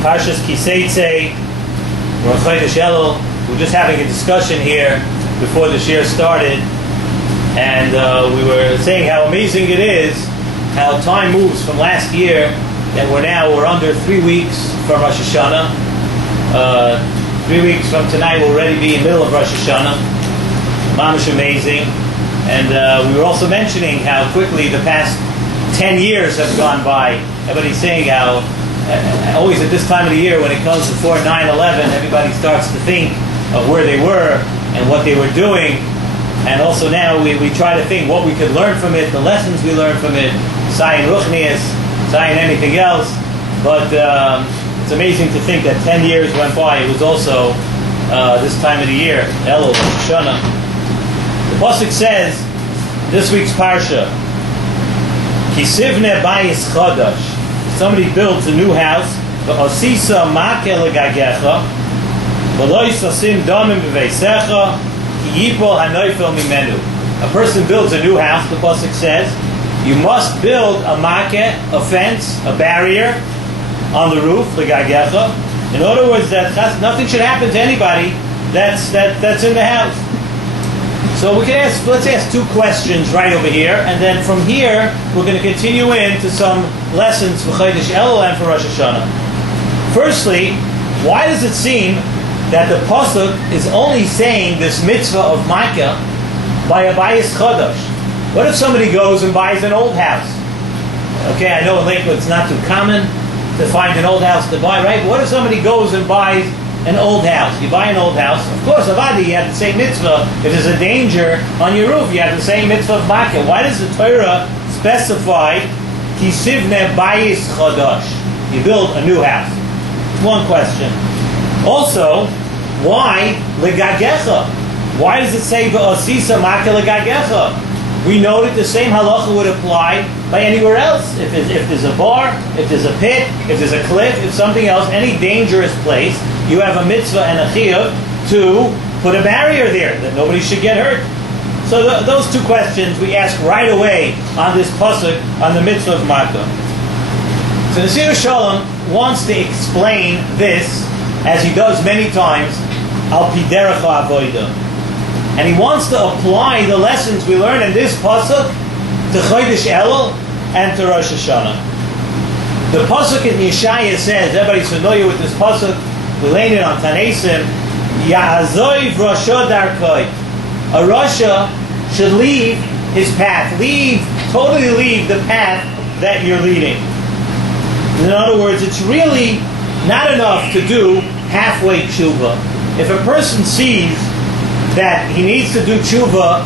Parshas Seitzei. We're just having a discussion here before the shir started, and we were saying how amazing it is how time moves from last year, that we're under 3 weeks from Rosh Hashanah. 3 weeks from tonight we'll already be in the middle of Rosh Hashanah. Mamish amazing. And we were also mentioning how quickly the past 10 years have gone by. Everybody's saying how always at this time of the year, when it comes before 9/11, everybody starts to think of where they were and what they were doing. And also now we try to think what we could learn from it, the lessons we learned from it, Sayin Ruchnias, Sayin anything else. But it's amazing to think that 10 years went by. It was also this time of the year, Elul, Shana. The Pasuk says, this week's Parsha, Kisivne Bayis Chodash. Somebody builds a new house, V'osisa Makeh L'gagecha, V'lo Yisasim Damim B'veisecha, Ki Yipol HaNoifel Mimenu. A person builds a new house, the Pasuk says, you must build a makeh, a fence, a barrier on the roof, L'gagecha. In other words, that nothing should happen to anybody that's in the house. So let's ask two questions right over here, and then from here we're going to continue into some lessons for Chodesh Elul and for Rosh Hashanah. Firstly, why does it seem that the pasuk is only saying this mitzvah of Micah by a bayis chodash? What if somebody goes and buys an old house? Okay, I know in Lakewood it's not too common to find an old house to buy, right? What if somebody goes and buys an old house? You buy an old house. Of course, Avadi, you have the same mitzvah. If there's a danger on your roof, you have the same mitzvah of Makkah. Why does the Torah specify Kisivne Bayis Chodash? You build a new house. One question. Also, why L'gagecha? Why does it say V'osisa Makkah L'gagecha? We know that the same halacha would apply by anywhere else. If there's a bar, if there's a pit, if there's a cliff, if something else, any dangerous place, you have a mitzvah and a chiyuv to put a barrier there that nobody should get hurt. So those two questions we ask right away on this pasuk on the mitzvah of Makkah. So the Seder Shalom wants to explain this, as he does many times, al pi derech ha'avodah. And he wants to apply the lessons we learn in this pasuk to Chodesh Elul and to Rosh Hashanah. The pasuk in Yeshaya says, everybody's familiar with this pasuk, we learned it on Tanaisim, Ya'azoiv Rasha Darkoi. A Rasha should leave his path. Totally leave the path that you're leading. In other words, it's really not enough to do halfway tshuva. If a person sees that he needs to do tshuva,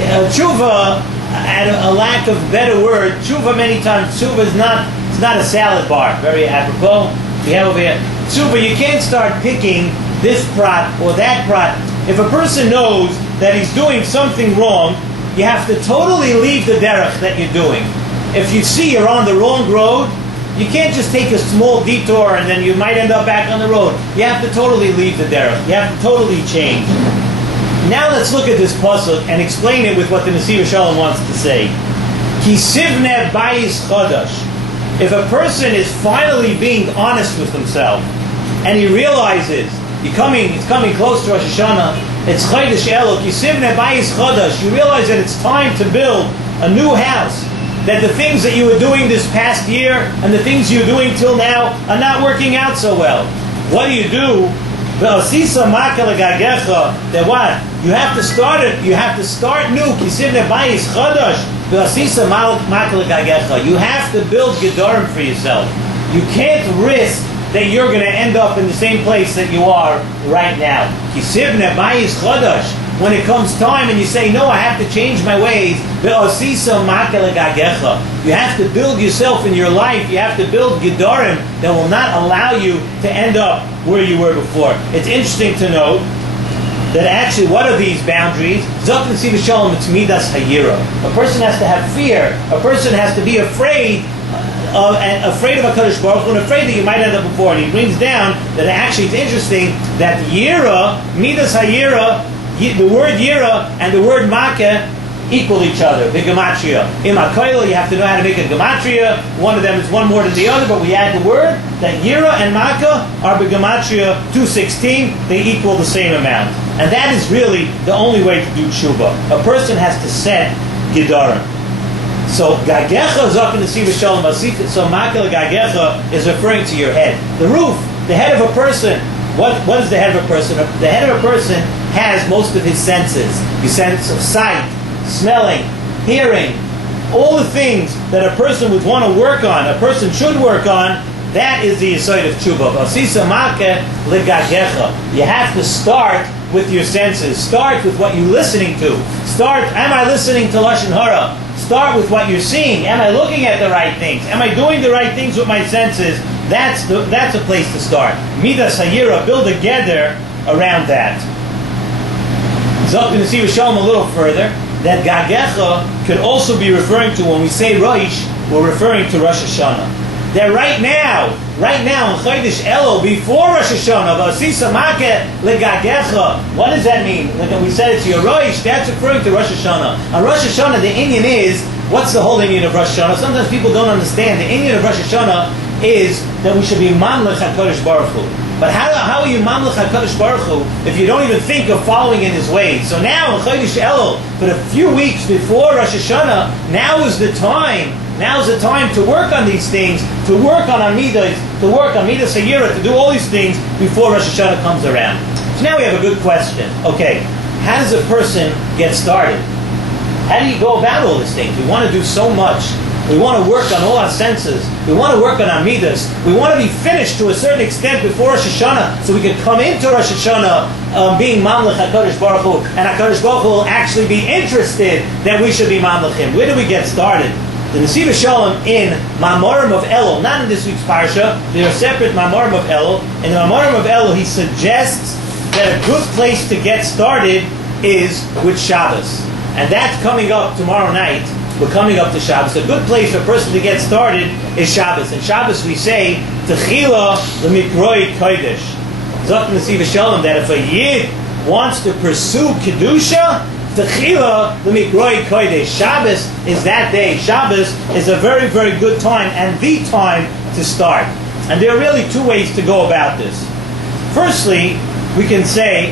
at a lack of better word, tshuva many times, tshuva is it's not a salad bar, very apropos. We have over here, tshuva, you can't start picking this prat or that prat. If a person knows that he's doing something wrong, you have to totally leave the derech that you're doing. If you see you're on the wrong road, you can't just take a small detour and then you might end up back on the road. You have to totally leave the derech. You have to totally change. Now let's look at this pasuk and explain it with what the Nesivos Shalom wants to say. Kisivne bayis chodash. If a person is finally being honest with himself and he realizes it's coming close to Rosh Hashanah, it's Chodesh Elul, Kisivne bayis chodash. You realize that it's time to build a new house. That the things that you were doing this past year and the things you're doing till now are not working out so well. What do? V'osisa Makkeh L'gagecha. That what? You have to start it. You have to start new. Kisivne Bayis Chodash. V'osisa Makkeh L'gagecha. You have to build gedarim for yourself. You can't risk that you're going to end up in the same place that you are right now. Kisivne Bayis Chodash. When it comes time and you say, no, I have to change my ways, V'osisa Makkeh L'gagecha. You have to build yourself in your life. You have to build gedarim that will not allow you to end up where you were before. It's interesting to note that actually, what are these boundaries? Zok Nesivos Shalom, it's midas hayira. A person has to have fear. A person has to be afraid of HaKadosh Baruch Hu, and afraid that you might end up before. And he brings down that actually it's interesting that yira, midas hayira, the word yira and the word makeh equal each other. The gematria. In Makoil, you have to know how to make a gematria. One of them is one more than the other, but we add the word that Yira and Makkah are begematria 216. They equal the same amount. And that is really the only way to do tshuva. A person has to set Gedarim. So Gagecha Zaken Nesiva Shalom Asif. So Makel Gagecha is referring to your head. The roof, the head of a person. What is the head of a person? The head of a person has most of his senses. His sense of sight, smelling, hearing, all the things that a person would want to work on, a person should work on. That is the yesod of tshuva. Asisa Makel Gagecha. You have to start with your senses. Start with what you're listening to. Start, am I listening to Lashon Hara? Start with what you're seeing. Am I looking at the right things? Am I doing the right things with my senses? That's a place to start. Midas Hayira, build a gather around that. Zaken Nesiva Shalom a little further, that Gagecha could also be referring to, when we say Rosh, we're referring to Rosh Hashanah. That right now in Chodesh Elul, before Rosh Hashanah, V'asisa Makeh legagecha. What does that mean? Like we said, it's your Rosh. That's referring to Rosh Hashanah. On Rosh Hashanah, the Inyan is, what's the whole Inyan of Rosh Hashanah? Sometimes people don't understand. The Inyan of Rosh Hashanah is that we should be Mamlech HaKadosh Baruch Hu. But how are you Mamlech HaKadosh Baruch Hu if you don't even think of following in His ways? So now in Chodesh Elul, for a few weeks before Rosh Hashanah, now's the time to work on these things, to work on Amidas, to work on Midas Hayira, to do all these things before Rosh Hashanah comes around. So now we have a good question. Okay, how does a person get started? How do you go about all these things? We want to do so much. We want to work on all our senses. We want to work on Amidas. We want to be finished to a certain extent before Rosh Hashanah, so we can come into Rosh Hashanah being Mamlech HaKadosh Baruch Hu, and HaKadosh Baruch Hu will actually be interested that we should be Mamlech Him. Where do we get started? The Nesiva Shalom in Mamorim of Elul, not in this week's Parsha, there are separate Mamorim of Elul. In the Mamorim of Elul, he suggests that a good place to get started is with Shabbos. And that's coming up tomorrow night. We're coming up to Shabbos. A good place for a person to get started is Shabbos. In Shabbos we say, Techila l'mikroi kodesh. Zok Nesiva Shalom, that if a Yid wants to pursue Kedusha, Techila l'mikroi kodesh. Shabbos is that day. Shabbos is a very, very good time and the time to start. And there are really two ways to go about this. Firstly, we can say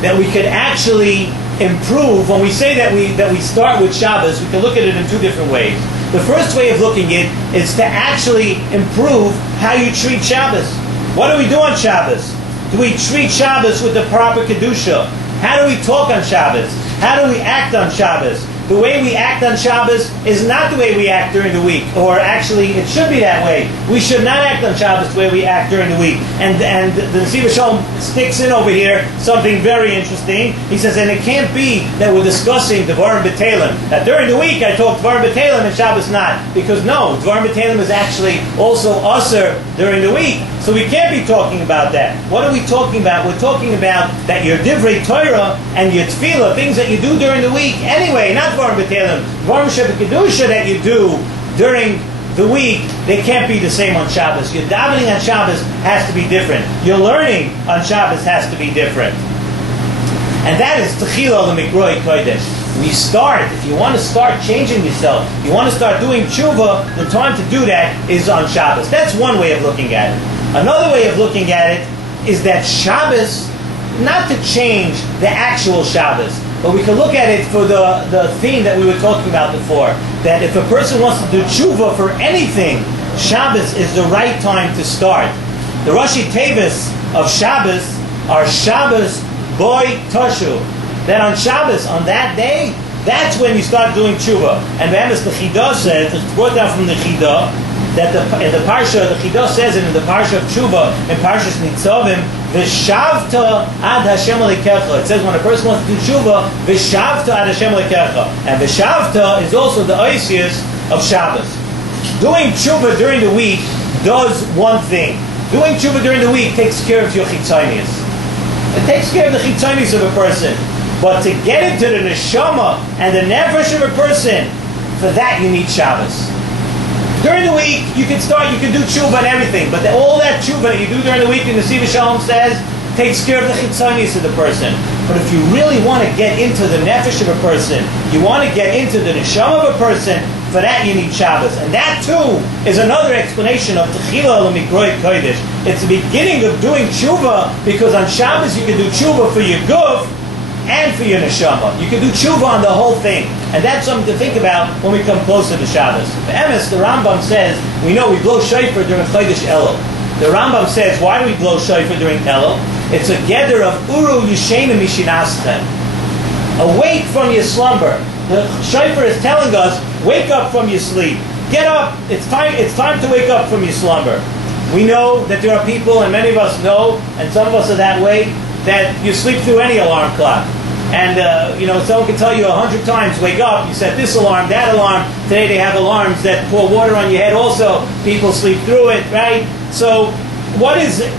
that we could actually improve. When we say that we start with Shabbos, we can look at it in two different ways. The first way of looking at it is to actually improve how you treat Shabbos. What do we do on Shabbos? Do we treat Shabbos with the proper Kedusha? How do we talk on Shabbos? How do we act on Shabbos? The way we act on Shabbos is not the way we act during the week. Or actually, it should be that way. We should not act on Shabbos the way we act during the week. And the Nesiva Shalom sticks in over here something very interesting. He says, and it can't be that we're discussing Dvarim B'Telem. That during the week I talk Dvarim B'Telem and Shabbos not. Because no, Dvarim B'Telem is actually also Aser during the week. So we can't be talking about that. What are we talking about? We're talking about that your Divrei Torah and your Tefillah, things that you do during the week anyway, not Dvarim B'Telem. Dvarim Shebekidusha that you do during the week, they can't be the same on Shabbos. Your davening on Shabbos has to be different. Your learning on Shabbos has to be different. And that is Techila l'mikroi kodesh. We start, if you want to start changing yourself, you want to start doing tshuva, the time to do that is on Shabbos. That's one way of looking at it. Another way of looking at it is that Shabbos, not to change the actual Shabbos, but we can look at it for the theme that we were talking about before, that if a person wants to do tshuva for anything, Shabbos is the right time to start. The Rashi Tevis of Shabbos are Shabbos Boy Toshu. That on Shabbos, on that day, that's when you start doing tshuva. And the Chidah says, it's brought down from the Chidah, that in the Parsha, the Chidah says it in the Parsha of Tshuva, in Parshas Nitzavim, V'shavta ad Hashem Elokecha. It says when a person wants to do Tshuva, V'shavta ad Hashem Elokecha. And V'shavta is also the Oisius of Shabbos. Doing Tshuva during the week does one thing. Doing Tshuva during the week takes care of your Chitzonius. It takes care of the Chitzonius of a person. But to get into the neshama and the nefesh of a person, for that you need Shabbos. During the week, you can do tshuva and everything, but all that tshuva that you do during the week, the Nesiva Shalom says, takes care of the chitzonius of the person. But if you really want to get into the nefesh of a person, you want to get into the neshama of a person, for that you need Shabbos. And that too is another explanation of Techila L'Mikroi Kodesh. It's the beginning of doing tshuva, because on Shabbos you can do tshuva for your guf and for your neshama. You can do tshuva on the whole thing. And that's something to think about when we come closer to Shabbos. For Emes, the Rambam says, we know we blow shofar during Chodesh Elul. The Rambam says, why do we blow shofar during Elul? It's a gather of Uru Yishenu Mishinaschem. Awake from your slumber. The shofar is telling us, wake up from your sleep. Get up. It's time to wake up from your slumber. We know that there are people, and many of us know, and some of us are that way, that you sleep through any alarm clock. And, someone can tell you 100 times, wake up, you set this alarm, that alarm. Today they have alarms that pour water on your head also. People sleep through it, right? So, what is it?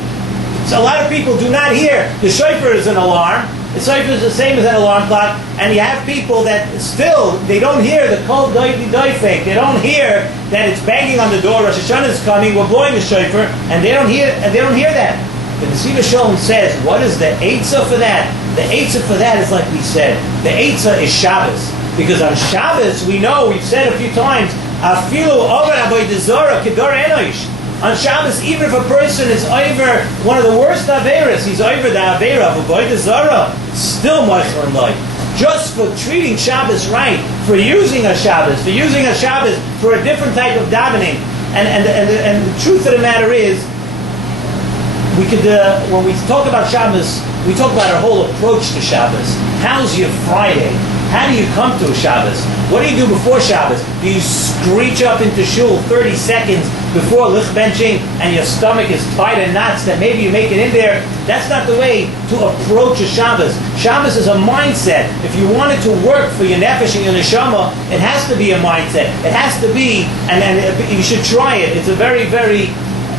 So a lot of people do not hear. The shofar is an alarm. The shofar is the same as an alarm clock. And you have people that still, they don't hear the kol doivi doifek. They don't hear that it's banging on the door, Rosh Hashanah is coming, we're blowing the shofar, and they don't hear that. The Nesiva Shalom says, what is the eitzah for that? The eitzah for that is like we said. The eitzah is Shabbos. Because on Shabbos, we know, we've said a few times, afilu over avodah zarah kedor enosh. On Shabbos, even if a person is over one of the worst averas, he's over the avera of avodah zarah, still moichel in life. Just for treating Shabbos right, for using a Shabbos for a different type of davening. And the truth of the matter is, we could, when we talk about Shabbos, we talk about our whole approach to Shabbos. How's your Friday? How do you come to a Shabbos? What do you do before Shabbos? Do you screech up into shul 30 seconds before lich benching and your stomach is tied in knots that maybe you make it in there? That's not the way to approach a Shabbos. Shabbos is a mindset. If you want it to work for your nefesh and your neshama, it has to be a mindset. It has to be, and you should try it. It's a very, very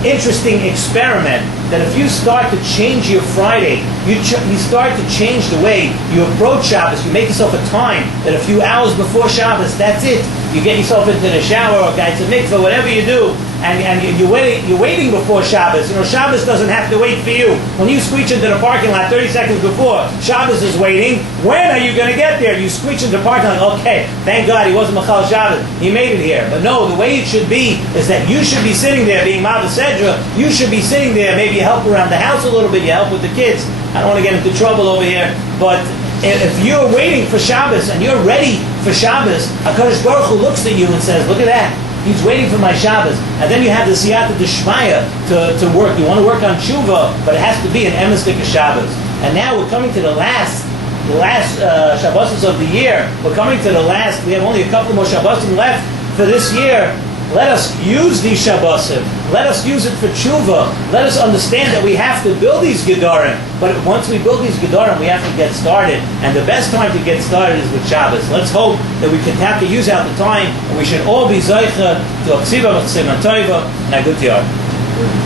interesting experiment that if you start to change your Friday, you start to change the way you approach Shabbos. You make yourself a time that a few hours before Shabbos, that's it. You get yourself into the shower or guys to mikvah, whatever you do, and you're waiting before Shabbos. Shabbos doesn't have to wait for you. When you screech into the parking lot 30 seconds before, Shabbos is waiting. When are you going to get there? You screech into the parking lot, okay, thank God he wasn't Machal Shabbos. He made it here. But no, the way it should be is that you should be sitting there being Ma'av Sedra. You should be sitting there, maybe you help around the house a little bit, you help with the kids. I don't want to get into trouble over here, but if you're waiting for Shabbos and you're ready for Shabbos, HaKadosh Baruch Hu looks at you and says, look at that. He's waiting for my Shabbos. And then you have the siyata d'shmaya to work. You want to work on tshuva, but it has to be an emes Shabbos. And now we're coming to the last Shabbos of the year. We're coming to the last. We have only a couple more Shabbos left for this year. Let us use these Shabbosim. Let us use it for tshuva. Let us understand that we have to build these Gedarim. But once we build these Gedarim, we have to get started. And the best time to get started is with Shabbos. Let's hope that we can have to use out the time, and we should all be Zeicha to Aksiva V'Chsima Toiva and a good year.